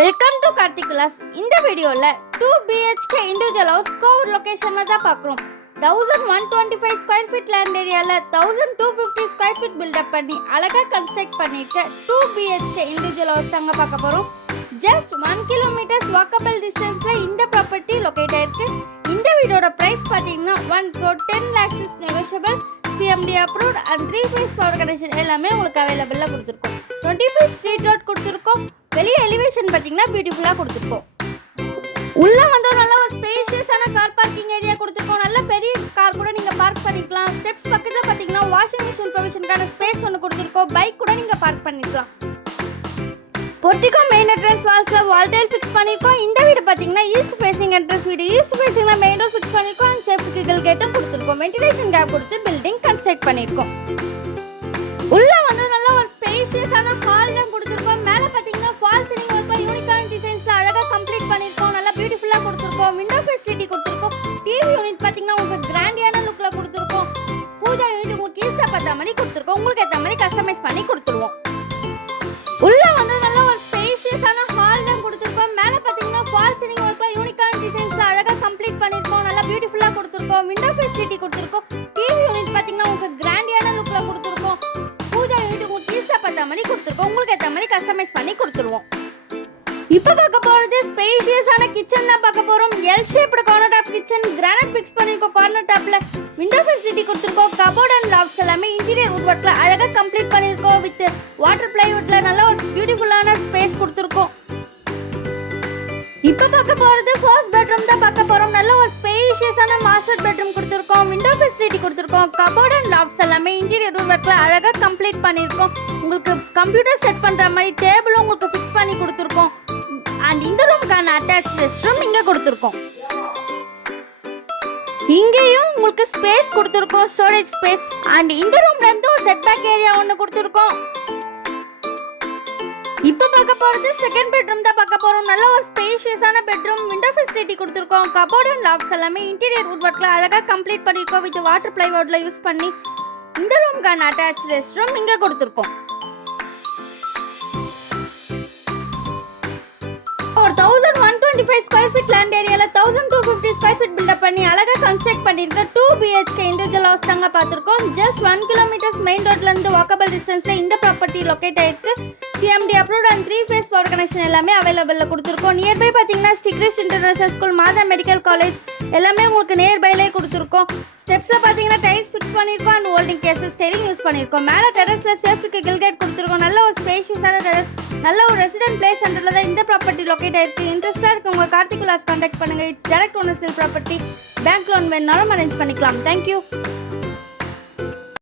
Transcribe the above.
Welcome to Karthik class. இந்த வீடியோல 2 BHK individual house Gower லொகேஷன்ல தான் பார்க்குறோம். 1125 ஸ்கொயர் ஃபீட் லேண்ட் ஏரியால 1250 ஸ்கொயர் ஃபீட் பில்டப் பண்ணி அழகா கன்ஸ்ட்ரக்ட் பண்ணிருக்க 2 BHK இண்டிவிஜுவல் ஹவுஸ் தாங்க பார்க்க போறோம். ஜஸ்ட் 1 கிலோமீட்டர் வாக்கபிள் டிஸ்டன்ஸ்ல இந்த ப்ராப்பர்ட்டி லொகேட் ஆயிருக்கு. இந்த வீடியோட பிரைஸ் பாத்தீங்கன்னா 1 crore 10 lakhs is negotiable. CMD approved and 3 phase power connection எல்லாமே உங்களுக்கு அவைலபிளா கொடுத்துருக்கோம். 25 ஸ்ட்ரீட் ரோட் கொடுத்துருக்கோம். வெளியே எலிவேஷன் பார்த்தீங்கன்னா பியூட்டிஃபுல்லாக கொடுத்துருக்கோம். உள்ள வந்து நல்ல ஒரு ஸ்பேஷியஸான கார் பார்க்கிங் ஏரியா கொடுத்துருக்கோம். நல்ல பெரிய கார் கூட நீங்கள் பார்க் பண்ணிக்கலாம். ஸ்டெப்ஸ் பக்கத்தில் பார்த்தீங்கன்னா வாஷிங் மிஷின் ப்ரொவிஷனுக்கான ஸ்பேஸ் ஒன்று கொடுத்துருக்கோம். பைக் கூட நீங்கள் பார்க் பண்ணிக்கலாம். பொர்ட்டிகோ மெயின் என்ட்ரன்ஸ் வால்ஸில் வால் டைல் ஃபிக்ஸ் பண்ணியிருக்கோம். இந்த வீடு பார்த்தீங்கன்னா ஈஸ்ட் ஃபேசிங் என்ட்ரன்ஸ் வீடு. ஈஸ்ட் ஃபேசிங்கில் மெயின் டோர் ஃபிக்ஸ் பண்ணியிருக்கோம். அண்ட் சேஃப்டி கில் கேட்டும் கொடுத்துருக்கோம். வென்டிலேஷன் கேப் கொடுத்து பில்டிங் கன்ஸ்ட்ரக்ட் பண்ணியிருக்கோம். உள்ள வந்து நல்ல ஒரு ஸ்பேஷியஸான ஹால்லாம் கொடுத்துருக்கோம். மேலே பார்த்தீங்கன்னா ஃபால் சீலிங் ஒர்க்கில் யூனிக்கான டிசைன்ஸில் அழகாக கம்ப்ளீட் பண்ணியிருக்கோம். நல்லா பியூட்டிஃபுல்லாக கொடுத்துருக்கோம். விண்டோ ஃபெசிலிட்டி கொடுத்துருக்கோம். டிவி யூனிட் பார்த்தீங்கன்னா உங்களுக்கு கிராண்டியான லுக்கில் கொடுத்துருக்கோம். பூஜா யூனிட் உங்களுக்கு ஈஸியாக பார்த்த மாதிரி கொடுத்துருக்கோம். உங்களுக்கு ஏற்ற மாதிரி கஸ்டமைஸ் பண்ணி கொடுத்துருவோம். உள்ள வந்து நல்ல ஒரு ஸ்பேஷியஸான ஹால் தான் கொடுத்துருக்கோம். மேலே பார்த்தீங்கன்னா ஃபால் சீலிங் ஒர்க்கில் யூனிக்கான டிசைன்ஸில் அழகாக கம்ப்ளீட் பண்ணியிருக்கோம். நல்லா பியூட்டிஃபுல்லாக கொடுத்துருக்கோம். விண்டோ ஃபெசிலிட்டி கொடுத்துருக்கோம். டிவி யூனிட் பார்த்தீங்கன்னா உங்களுக்கு கிராண்டியான லுக்கில் கொடுத்துருக்கோம். பூஜா யூனிட் உங்களுக்கு ஈஸியாக பார்த்த மாதிரி கொடுத்துருக்கோம். உங்களுக்கு ஏற்ற மாதிரி கஸ்டமைஸ் பண்ணி கொடுத்துருவோம். இப்போ பார்க்க போகிறது ஸ்பேஷியஸான கிச்சன் தான் பார்க்க போகிறோம். L shaped corner top kitchen. Granite fix பண்ணியிருக்கோம். கார்னர் டாப்பில் விண்டோ ஃபெசிலிட்டி கொடுத்துருக்கோம். கபோர்ட் அண்ட் லாக்ஸ் எல்லாமே இன்டீரியர் வுட் ஒர்க்கில் அழகாக கம்ப்ளீட் பண்ணியிருக்கோம். வித் வாட்டர் பிளைவுட்டில் நல்ல ஒரு பியூட்டிஃபுல்லான ஸ்பேஸ் கொடுத்துருக்கோம். இப்போ பார்க்க போகிறது ஃபர்ஸ்ட் பெட்ரூம் தான் பார்க்க போகிறோம். நல்ல ஒரு ஸ்பேஷியஸான மாஸ்டர் பெட்ரூம் கொடுத்துருக்கோம். விண்டோ ஃபெசிலிட்டி கொடுத்துருக்கோம். கபோர்ட் அண்ட் லாக்ஸ் எல்லாமே இன்டீரியர் வுட் ஒர்க்கில் அழகாக கம்ப்ளீட் பண்ணியிருக்கோம். உங்களுக்கு கம்ப்யூட்டர் செட் பண்ணுற மாதிரி டேபிளும் உங்களுக்கு ஃபிக்ஸ் பண்ணி கொடுத்துருக்கோம். அண்ட் இந்த ரூமுக்கான அட்டாச் ரெஸ்ட் ரூம் இங்கே கொடுத்துருக்கோம். இங்கேயும் உங்களுக்கு ஸ்பேஸ் கொடுத்துருக்கோம், ஸ்டோரேஜ் ஸ்பேஸ். அண்ட் இந்த ரூம்ல இருந்து ஒரு செட் பேக் ஏரியா ஒன்று கொடுத்துருக்கோம். இப்போ பார்க்க போறது செகண்ட் பெட்ரூம் தான் பார்க்க போறோம். நல்ல ஒரு ஸ்பேஷியஸான பெட்ரூம். விண்டோ ஃபெசிலிட்டி கொடுத்துருக்கோம். கபோர்ட் அண்ட் லாக்ஸ் எல்லாமே இன்டீரியர் வுட் ஒர்க்ல அழகாக கம்ப்ளீட் பண்ணியிருக்கோம். வித் வாட்டர் பிளைவுட்ல யூஸ் பண்ணி இந்த ரூமுக்கான அட்டாச் ரெஸ்ட் ரூம் இங்கே கொடுத்துருக்கோம். ஒரு 1125 ஸ்கொயர் ஃபீட் லேண்ட் ஏரியால 1250 ஸ்கொயர் ஃபீட் பில்டப் பண்ணி அழகா கன்ஸ்ட்ரக்ட் பண்ணிருக்க 2 BHK இண்டிவிஜுவல் ஹவுஸ் தாங்க பார்த்திருக்கோம். ஜஸ்ட் 1 கிலோமீட்டர் மெயின் ரோட்ல இருந்து வாக்கபிள் டிஸ்டன்ஸ்ல இந்த ப்ராப்பர்ட்டி லொகேட் ஆயிருக்கு. CMD approved and 3 phase power connection எல்லாமே அவைலபிள்ல கொடுத்துருக்கோம். நியர்பை பார்த்தீங்கன்னா ஸ்ரீகிருஷ்ண இன்டர்நேஷனல் ஸ்கூல், மாதா மெடிக்கல் காலேஜ் எல்லாமே உங்களுக்கு நியர்பைலே கொடுத்துருக்கோம். ஸ்டெப்ஸ்ல பார்த்தீங்கன்னா டைல்ஸ் ஃபிக்ஸ் பண்ணியிருக்கோம். அண்ட் ஹோல்டிங் கேஸஸ் ஸ்டெயரிங் யூஸ் பண்ணியிருக்கோம். மேலே டெரஸ்ல சேஃப்டிக்கு கில் கேட் கொடுத்துருக்கோம். நல்ல ஒரு ஸ்பேஷியஸான டெரஸ், நல்ல ஒரு ரெசிடென்ட் பிளேஸ் சென்டர்ல தான் இந்த ப்ராப்பர்ட்டி லொகேட் ஆயிருக்கு. இன்ட்ரெஸ்டா இருக்கு உங்க கார்த்திக் கிளாஸ் கான்டாக்ட் பண்ணுங்க. It's direct ownership property. Bank loan வேணாலும் அரேஞ்ச் பண்ணிக்கலாம். தேங்க்யூ.